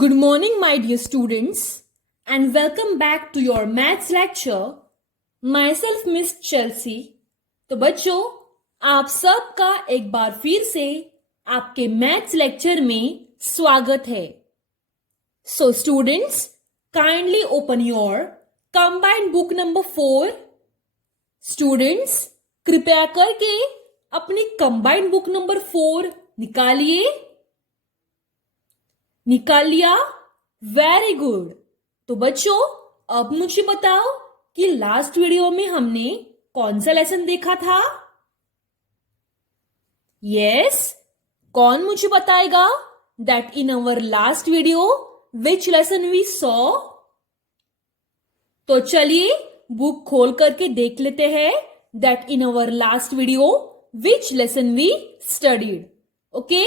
Good morning, my dear students, and welcome back to your maths lecture. Myself, Miss Chelsea. तो बच्चों, आप सबका एक बार फिर से आपके मैथ्स लेक्चर में स्वागत है. So, students, kindly open your combined book number 4. Students, कृपया करके अपनी combined book number 4 निकालिए. निकाल लिया? Very good. तो बच्चों, अब मुझे बताओ कि लास्ट वीडियो में हमने कौन सा लेसन देखा था? यस, कौन मुझे बताएगा that in our last video which lesson we saw? तो चलिए बुक खोल करके देख लेते हैं that in our last video which lesson we studied. Okay,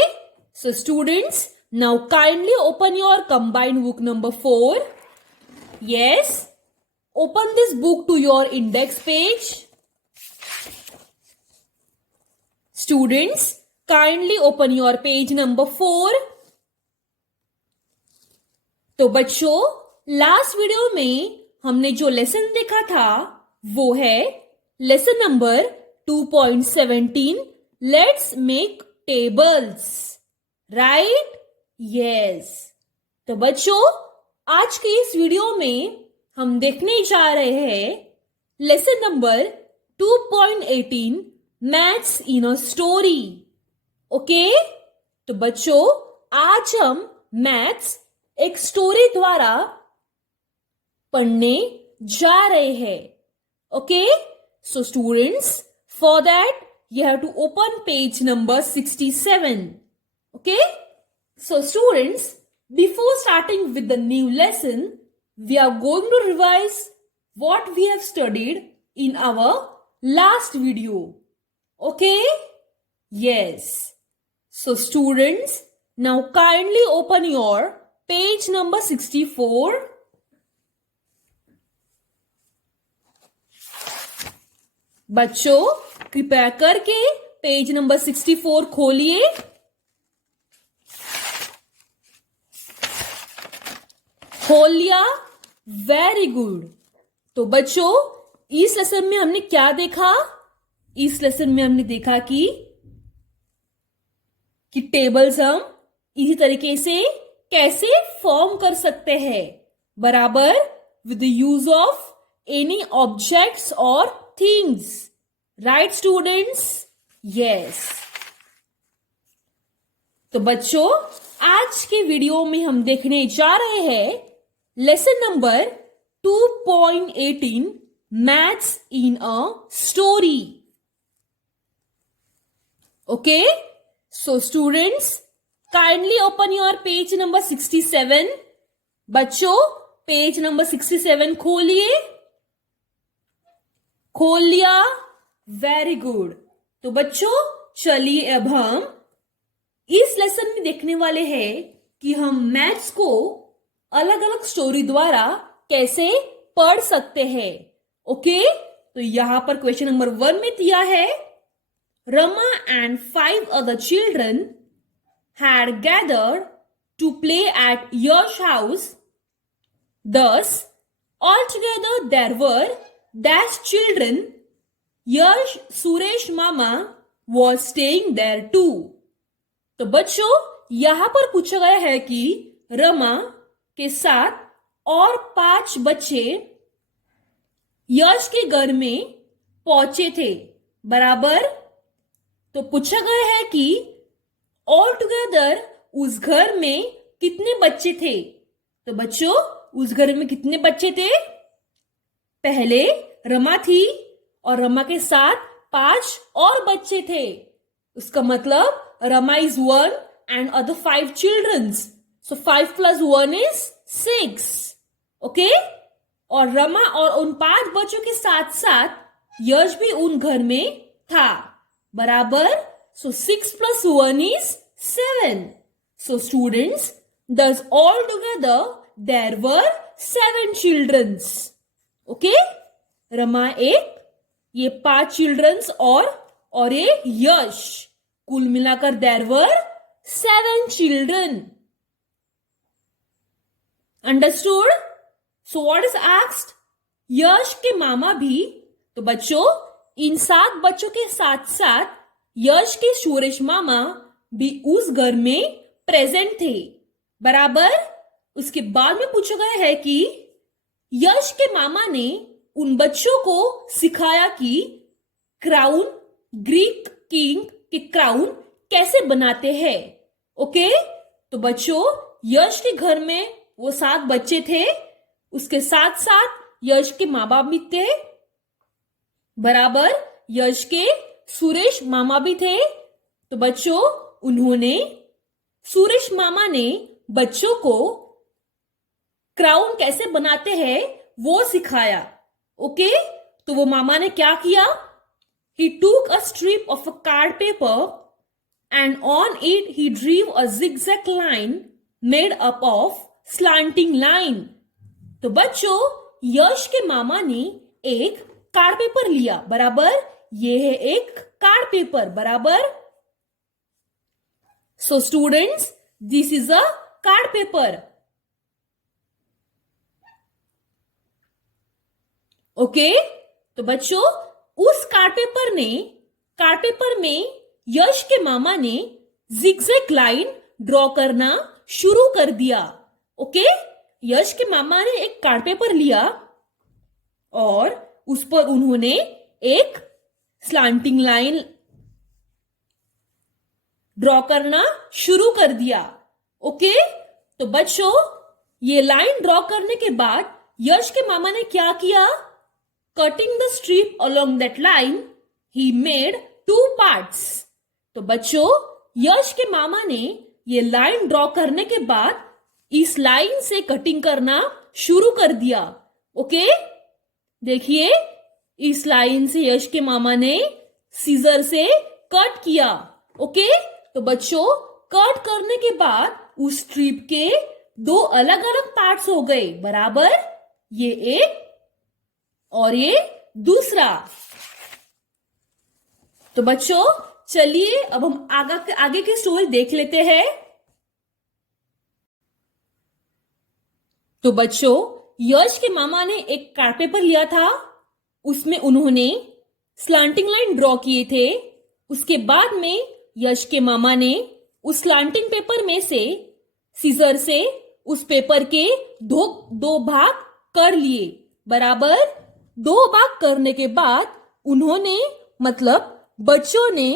so students, now kindly open your combined book number 4. Yes, open this book to your index page. Students, kindly open your page number 4. तो बच्चों, last video में हमने जो lesson देखा था वो है lesson number 2.17. Let's make tables. Right? Yes. तो बच्चों, आज के इस वीडियो में हम देखने जा रहे हैं lesson number 2.18 maths in a story. Okay, तो बच्चों, आज हम मैथ्स एक स्टोरी द्वारा पढ़ने जा रहे हैं. Okay, so students, for that you have to open page number 67. Okay, so students, before starting with the new lesson, we are going to revise what we have studied in our last video. Okay? Yes. So students, now kindly open your page number 64. बच्चों, कृपया करके page number 64 खोलिए. खोल लिया? Very good. तो बच्चों, इस lesson में हमने क्या देखा? इस लेसन में हमने देखा कि टेबल्स हम इसी तरीके से कैसे फॉर्म कर सकते हैं, बराबर with the use of any objects और थिंग्स. Right students? यस. तो बच्चों, आज के वीडियो में हम देखने जा रहे हैं lesson number 2.18 maths in a story. Okay, so students, kindly open your page number 67. बच्चों, पेज नंबर 67 खोलिए. खोल लिया? Very good. तो बच्चों, चलिए अब हम इस लेसन में देखने वाले हैं कि हम मैथ्स को अलग अलग स्टोरी द्वारा कैसे पढ़ सकते हैं. ओके, तो यहां पर क्वेश्चन नंबर 1 में दिया है, Rama and 5 other children had gathered to play at Yash house. Thus, altogether there were dash children. Yash Suresh Mama was staying there too. तो बच्चों, यहां पर पूछा गया है कि रमा के साथ और 5 बच्चे यश के घर में पहुंचे थे, बराबर. तो पूछा गया है कि ऑल टुगेदर उस घर में कितने बच्चे थे. तो बच्चों, उस घर में कितने बच्चे थे? पहले रमा थी और रमा के साथ 5 और बच्चे थे. उसका मतलब Rama is 1 and other 5 childrens. So 5 plus 1 is 6. Okay? और रमा और उन 5 बच्चों के साथ साथ यश भी उन घर में था, बराबर. So 6 plus 1 is 7. So students, thus all together there were 7 childrens. Okay? Rama एक, ये 5 childrens और एक यश, कुल मिलाकर there were 7 children. Understood? So what is asked? Yash के मामा भी, तो बच्चों इन 7 बच्चों के साथ साथ यश के सुरेश मामा भी उस घर में प्रेजेंट थे, बराबर। उसके बाद में पूछा गया है कि यश के मामा ने उन बच्चों को सिखाया कि क्राउन, ग्रीक किंग के क्राउन कैसे बनाते हैं। ओके, तो बच्चों यश के घर में वो 7 बच्चे थे, उसके साथ साथ यश के माँ बाप भी थे, बराबर। यश के सुरेश मामा भी थे। तो बच्चों सुरेश मामा ने बच्चों को क्राउन कैसे बनाते हैं वो सिखाया। ओके, तो वो मामा ने क्या किया? He took a strip of a card paper and on it he drew a zigzag line made up of slanting line. तो बच्चों यश के मामा ने एक कार्ड पेपर लिया, बराबर। ये है एक कार्ड पेपर, बराबर। So students, this is a card paper. Okay, तो बच्चों उस कार्ड पेपर में यश के मामा ने जिगजैग लाइन ड्रॉ करना शुरू कर दिया। ओके, यश के मामा ने एक कार्ड पेपर लिया और उस पर उन्होंने एक स्लांटिंग लाइन ड्रॉ करना शुरू कर दिया। ओके, तो बच्चों ये लाइन ड्रॉ करने के बाद यश के मामा ने क्या किया? Cutting the strip along that line, he made 2 parts. तो बच्चों यश के मामा ने ये लाइन ड्रॉ करने के बाद इस लाइन से कटिंग करना शुरू कर दिया। ओके, देखिए इस लाइन से यश के मामा ने सीजर से कट किया। ओके, तो बच्चों कट करने के बाद उस स्ट्रिप के 2 अलग अलग पार्ट्स हो गए, बराबर। ये एक और ये दूसरा। तो बच्चों चलिए अब हम आगे की स्टोरी देख लेते हैं। तो बच्चों यश के मामा ने एक कार्ड पेपर लिया था, उसमें उन्होंने स्लांटिंग लाइन ड्रॉ किए थे। उसके बाद में यश के मामा ने उस स्लांटिंग पेपर में से सीजर से उस पेपर के दो भाग कर लिए, बराबर। 2 भाग करने के बाद उन्होंने मतलब बच्चों ने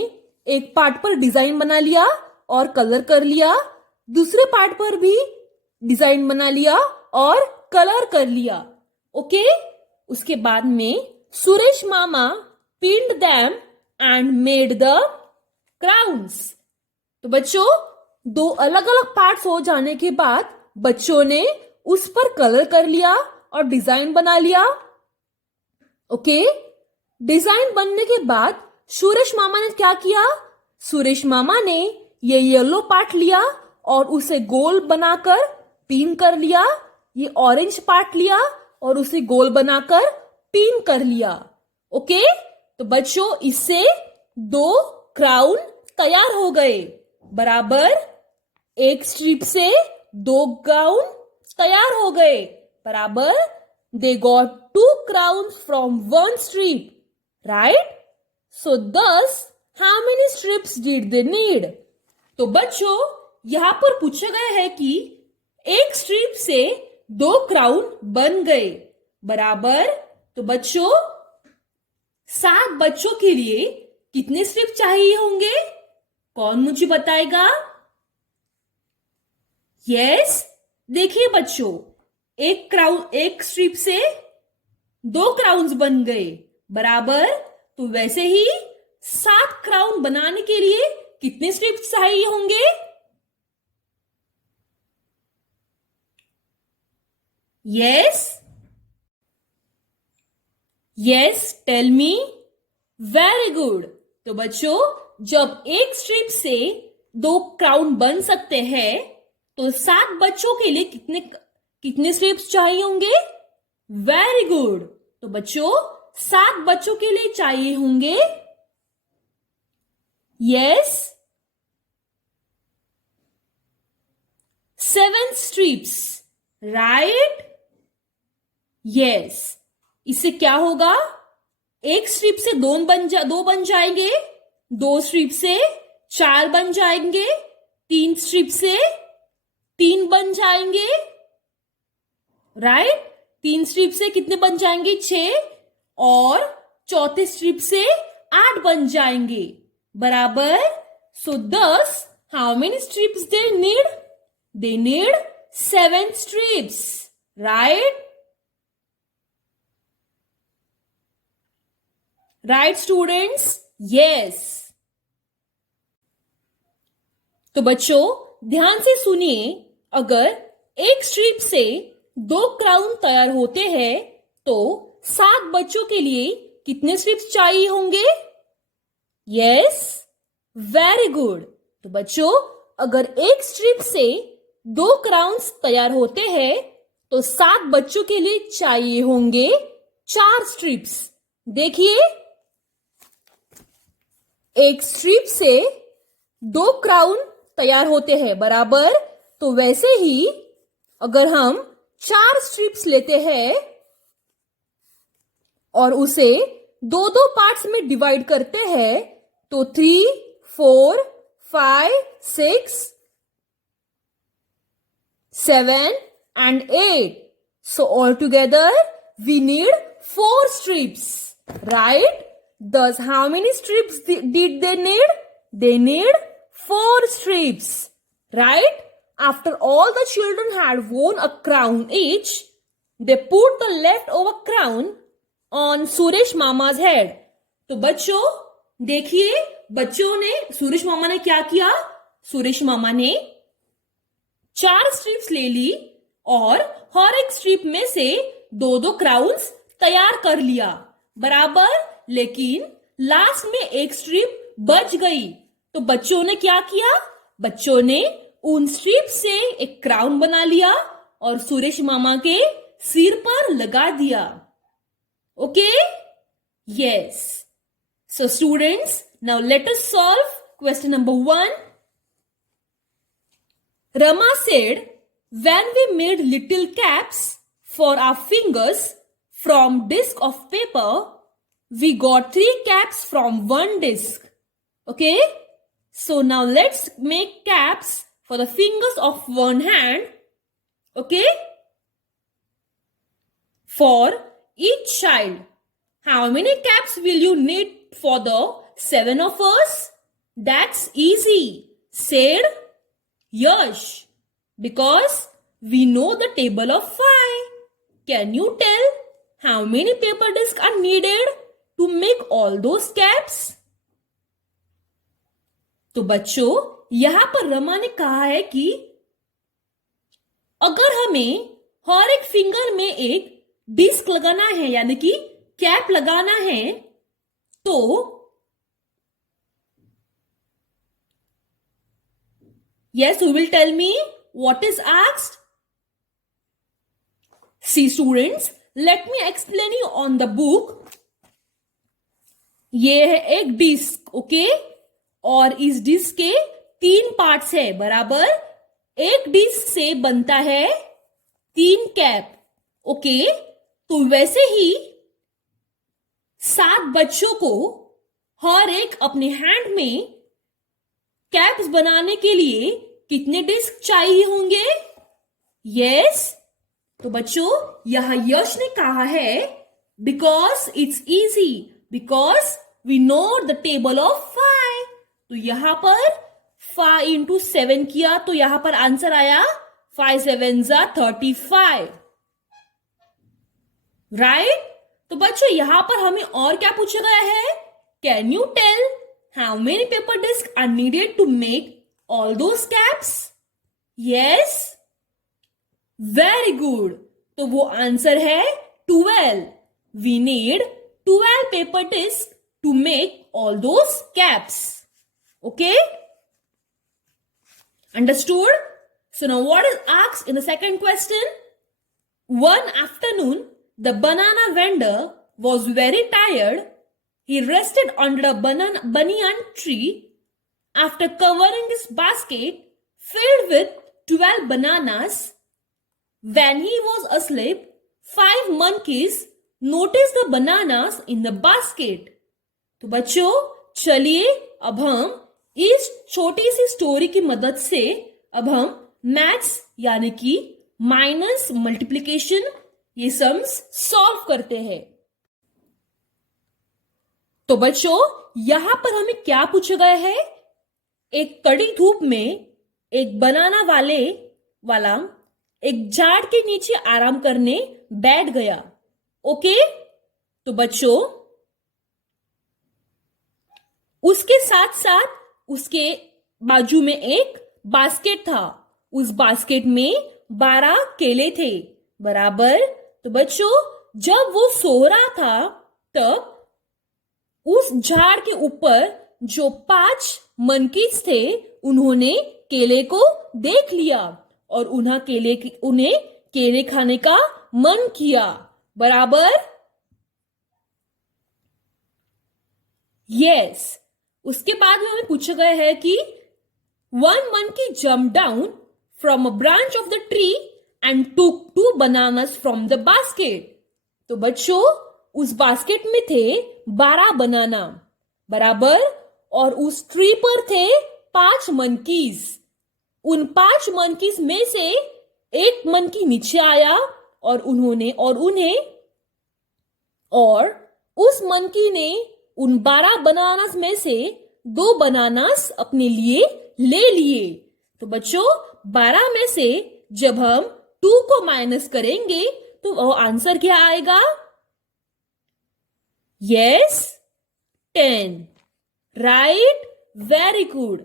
एक पार्ट पर डिजाइन बना लिया और कलर कर लिया, दूसरे पार्ट पर भी डिजाइन बना लिया और कलर कर लिया। ओके, उसके बाद में सुरेश मामा pinned them and made the crowns. तो बच्चों 2 अलग अलग पार्ट्स हो जाने के बाद बच्चों ने उस पर कलर कर लिया और डिजाइन बना लिया। ओके, डिजाइन बनने के बाद सुरेश मामा ने क्या किया? सुरेश मामा ने ये येलो पार्ट लिया और उसे गोल बनाकर पिन कर लिया। ये ऑरेंज पार्ट लिया और उसे गोल बनाकर पिन कर लिया। ओके, तो बच्चों इससे 2 क्राउन तैयार हो गए, बराबर। एक स्ट्रिप से 2 क्राउन तैयार हो गए, बराबर। They got 2 crowns from 1 strip, right? So thus, how many strips did they need? तो बच्चों यहां पर पूछा गया है कि एक स्ट्रिप से 2 क्राउन बन गए, बराबर। तो बच्चों 7 बच्चों के लिए कितने स्ट्रिप चाहिए होंगे? कौन मुझे बताएगा? यस, देखिए बच्चों एक स्ट्रिप से 2 क्राउन्स बन गए, बराबर। तो वैसे ही 7 क्राउन बनाने के लिए कितने स्ट्रिप्स चाहिए होंगे? Yes, tell me. Very good. तो बच्चों जब एक स्ट्रिप से 2 क्राउन बन सकते हैं तो 7 बच्चों के लिए कितने स्ट्रिप्स चाहिए होंगे? Very good. तो बच्चों 7 बच्चों के लिए चाहिए होंगे 7 स्ट्रिप्स। राइट? यस। इससे क्या होगा? एक स्ट्रिप से दो बन जाएंगे, दो स्ट्रिप से चार बन जाएंगे, तीन स्ट्रिप से तीन बन जाएंगे, राइट? तीन स्ट्रिप से कितने बन जाएंगे? 6, और चौथे स्ट्रिप से 8 बन जाएंगे, बराबर? सो thus how many strips they need? They need 7 strips, right? Right students? Yes. तो बच्चों ध्यान से सुनिए, अगर एक स्ट्रिप से 2 क्राउन तैयार होते हैं तो 7 बच्चों के लिए कितने स्ट्रिप्स चाहिए होंगे? Yes, very good. तो बच्चों अगर एक स्ट्रिप से 2 क्राउन्स तैयार होते हैं तो 7 बच्चों के लिए चाहिए होंगे 4 स्ट्रिप्स। देखिए, एक स्ट्रिप से 2 क्राउन तैयार होते हैं, बराबर? तो वैसे ही अगर हम 4 स्ट्रिप्स लेते हैं और उसे 2-2 पार्ट्स में डिवाइड करते हैं तो 3, 4, 5, 6, 7 and 8. So altogether we need 4 strips, right? Thus how many strips did they need? They need 4 strips, right? After all the children had won a crown each, they put the leftover crown on Suresh Mama's head. तो बच्चों देखिए, बच्चों ने, सुरेश मामा ने क्या किया? सुरेश मामा ने 4 strips ले ली और हर एक स्ट्रिप में से 2-2 क्राउन्स तैयार कर लिया, बराबर? लेकिन लास्ट में एक स्ट्रिप बच गई, तो बच्चों ने क्या किया? बच्चों ने उन स्ट्रिप से एक क्राउन बना लिया और सुरेश मामा के सिर पर लगा दिया। Okay? Yes. So students, now let us solve question number 1. Rama said, when we made little caps for our fingers from disc of paper, we got 3 caps from 1 disc. Okay? So now let's make caps for the fingers of one hand. Okay? For each child, how many caps will you need for the 7 of us? That's easy, said Yash, because we know the table of 5. Can you tell how many paper discs are needed to make all those caps? तो बच्चों यहां पर रमा ने कहा है कि अगर हमें हर एक फिंगर में एक डिस्क लगाना है, यानी कि कैप लगाना है, तो yes, you will tell me what is asked? See students, let me explain you on the book. ये है एक डिस्क, ओके? और इस डिस्क के 3 पार्ट्स है, बराबर? एक डिस्क से बनता है 3 कैप, ओके? तो वैसे ही 7 बच्चों को हर एक अपने हैंड में कैप्स बनाने के लिए कितने डिस्क चाहिए होंगे? यस। तो बच्चों यहां यश ने कहा है because it's easy, because we know the table of 5। तो यहां पर 5 into 7 किया तो यहां पर आंसर आया 5 7s are 35, राइट? तो बच्चों यहां पर हमें और क्या पूछा गया है? Can you tell how many paper disc are needed to make all those caps? Yes, very good. तो वो आंसर है 12. We need 12 paper discs to make all those caps. Okay? Understood? So now what is asked in the second question? One afternoon, the banana vendor was very tired. He rested under a banyan tree. After covering his basket filled with 12 bananas, When he was asleep, 5 monkeys noticed the bananas in the basket. तो बच्चों चलिए अब हम इस छोटी सी story की मदद से अब हम मैथ्स यानी कि माइनस मल्टीप्लिकेशन ये सम्स सॉल्व करते हैं। तो बच्चों यहां पर हमें क्या पूछा गया है? एक कड़ी धूप में एक बनाना वाला एक झाड़ के नीचे आराम करने बैठ गया। ओके, तो बच्चों उसके साथ साथ उसके बाजू में एक बास्केट था। उस बास्केट में 12 केले थे, बराबर। तो बच्चों जब वो सो रहा था तब उस झाड़ के ऊपर जो 5 मंकीज थे उन्होंने केले को देख लिया और उन्हें केले खाने का मन किया, बराबर। यस, उसके बाद में हमें पूछा गया है कि 1 monkey jumped down from a branch of the tree and took 2 bananas from the basket. तो बच्चों उस बास्केट में थे 12 बनाना, बराबर, और उस ट्री पर थे 5 मंकीज। उन 5 मंकीज में से एक मंकी नीचे आया और उस मंकी ने उन 12 बनानास में से 2 बनानास अपने लिए ले लिए। तो बच्चों 12 में से जब हम 2 को माइनस करेंगे तो वो आंसर क्या आएगा? Yes, 10, right, very good.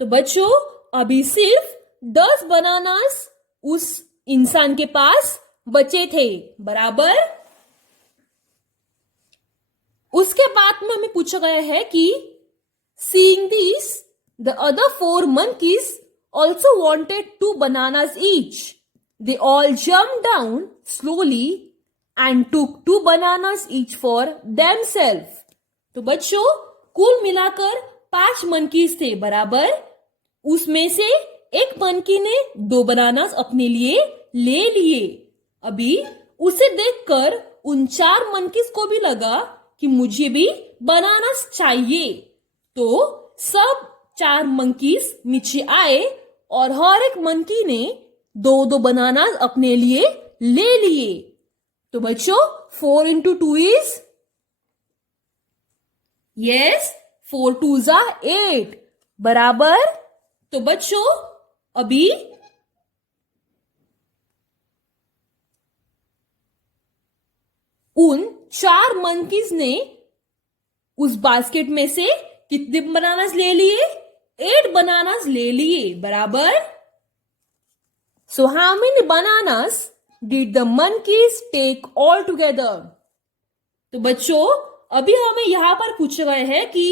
तो बच्चों अभी सिर्फ 10 बनानास उस इंसान के पास बचे थे, बराबर। उसके बाद में हमें पूछा गया है कि seeing this, the other 4 monkeys also wanted 2 bananas each. They all jumped down slowly and took 2 bananas each for themselves. तो बच्चों कुल मिलाकर 5 मंकीज थे, बराबर। उसमें से एक मंकी ने 2 बनानास अपने लिए ले लिए। अभी उसे देखकर उन 4 मंकीज को भी लगा कि मुझे भी बनानास चाहिए। तो सब 4 मंकीज नीचे आए और हर एक मंकी ने 2 बनानास अपने लिए ले लिए। तो बच्चों 4 into 2 is yes, 4 2s are 8, बराबर। तो बच्चों अभी उन 4 मंकीज ने उस बास्केट में से कितने बनानास ले लिए? 8 बनानास ले लिए, बराबर। So how many bananas did the monkeys take all together? तो बच्चों अभी हमें यहां पर पूछा गया है कि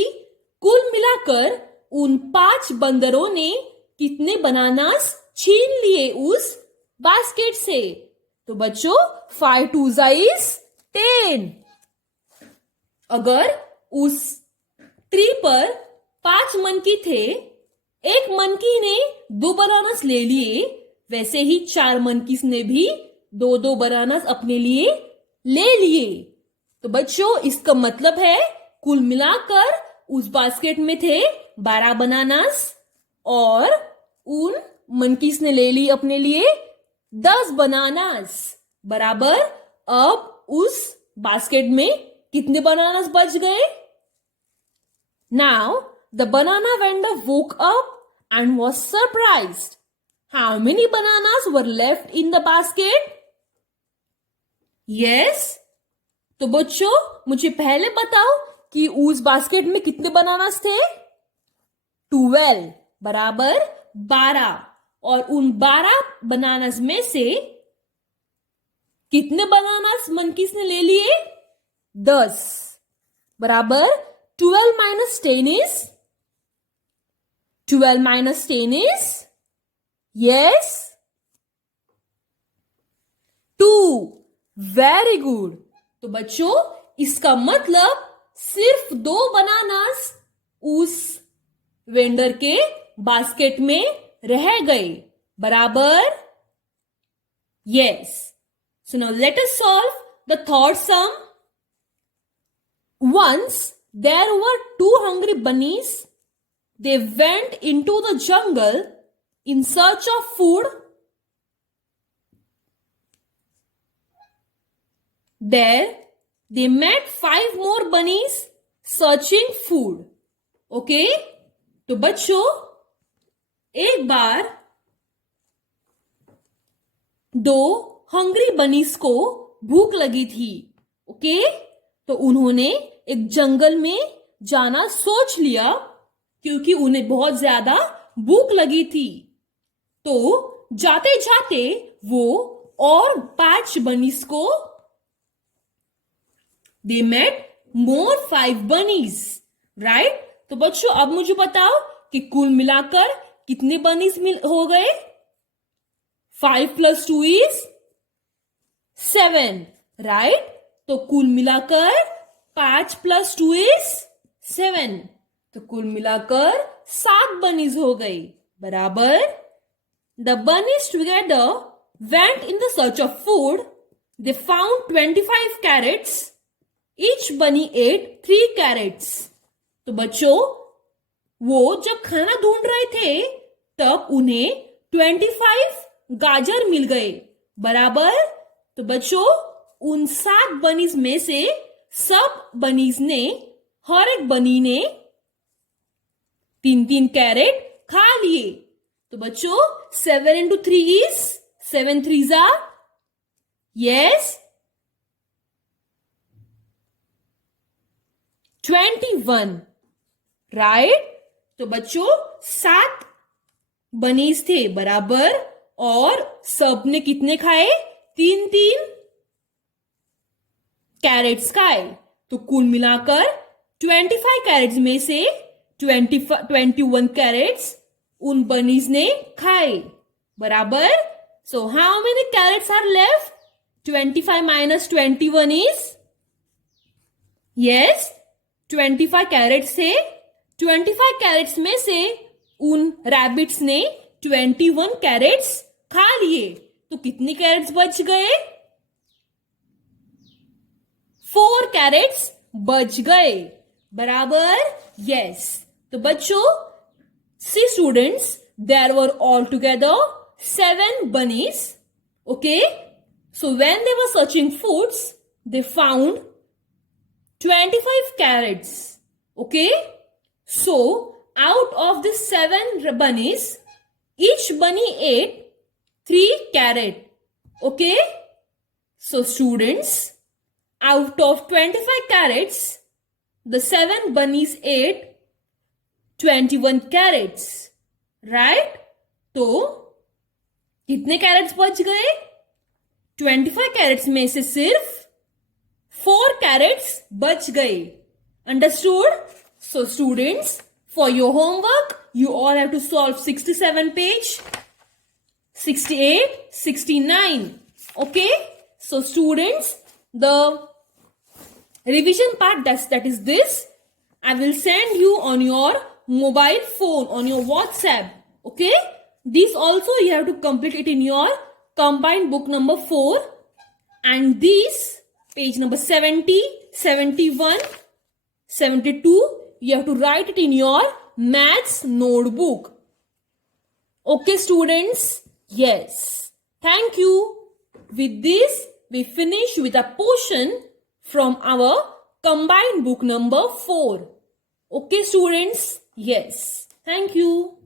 कुल मिलाकर उन 5 बंदरों ने कितने बनानास छीन लिए उस बास्केट से? तो बच्चों 5 2s is 10। अगर उस ट्री पर 5 मंकी थे, एक मंकी ने 2 बनानास ले लिए, वैसे ही 4 मंकीस ने भी 2 बनानास अपने लिए ले लिए। तो बच्चों इसका मतलब है कुल मिलाकर उस बास्केट में थे 12 बनानास और उन मंकीस ने ले ली अपने लिए 10 बनानास, बराबर। अब उस बास्केट में कितने बनानास बच गए? Now the banana vendor woke up and was surprised. How many bananas were left in the basket? Yes, तो बच्चों मुझे पहले बताओ कि उस बास्केट में कितने बनानास थे? 12, बराबर 12। और उन 12 बनानास में से कितने बनानास मंकीस ने ले लिए? 10, बराबर 12 minus 10 is 12 minus 10 is yes 2, very good. तो बच्चों इसका मतलब सिर्फ 2 बनानास उस वेंडर के बास्केट में रह गए, बराबर। Yes. So now let us solve the third sum. Once there were two hungry bunnies. They went into the jungle in search of food. There they met 5 more bunnies searching food. Okay? तो बच्चों एक बार 2 hungry bunnies को भूख लगी थी. Okay? तो उन्होंने एक जंगल में जाना सोच लिया क्योंकि उन्हें बहुत ज्यादा भूख लगी थी. तो जाते जाते वो और 5 बनीज को they met more 5 bunnies, right? तो बच्चों अब मुझे बताओ कि कुल मिलाकर कितने बनीज हो गए? 5 plus 2 is 7, right? तो कुल मिलाकर 5 plus 2 is 7. तो कुल मिलाकर 7 बनीज हो गई. बराबर. The bunnies together went in the search of food. They found 25 carrots. Each bunny ate 3 carrots. तो बच्चों वो जब खाना ढूंढ रहे थे तब उन्हें 25 गाजर मिल गए. बराबर. तो बच्चों उन 7 बनीज में से सब बनीज ने हर एक बनी ने 3-3 कैरेट खा लिए. तो बच्चों 7 into 3 is 7 threes are yes 21, right? तो बच्चों 7 बनीज थे. बराबर. और सब ने कितने खाए? 3-3 कैरेट्स खाए. तो कुल मिलाकर 25 कैरेट्स में से 21 कैरेट्स उन बनीज ने खाए. बराबर. So how many carrots are left? 25 minus 21 is yes 25 carrots थे. 25 कैरेट्स में से उन रैबिट्स ने 21 कैरेट्स खा लिए. तो कितने कैरेट्स बच गए? 4 कैरेट्स बच गए. बराबर. यस. तो बच्चों see students, there were altogether 7 bunnies. Okay? So when they were searching foods, they found 25 carrots. Okay? So out of the 7 bunnies, each bunny ate 3 carrot. Okay? So students, out of 25 carrots, the 7 bunnies ate 21 crates. Right? तो कितने crates बच गए? 25 crates में से सिर्फ 4 crates बच गए. Understood? So students, for your homework you all have to solve 67 page, 68, 69. Okay? So students, the revision part that is this. I will send you on your mobile phone, on your WhatsApp. Okay? This also you have to complete it in your combined book number 4. And this page number 70, 71, 72, you have to write it in your maths notebook. Okay students? Yes. Thank you. With this, we finish with a portion from our combined book number 4. Okay students? Yes. Thank you.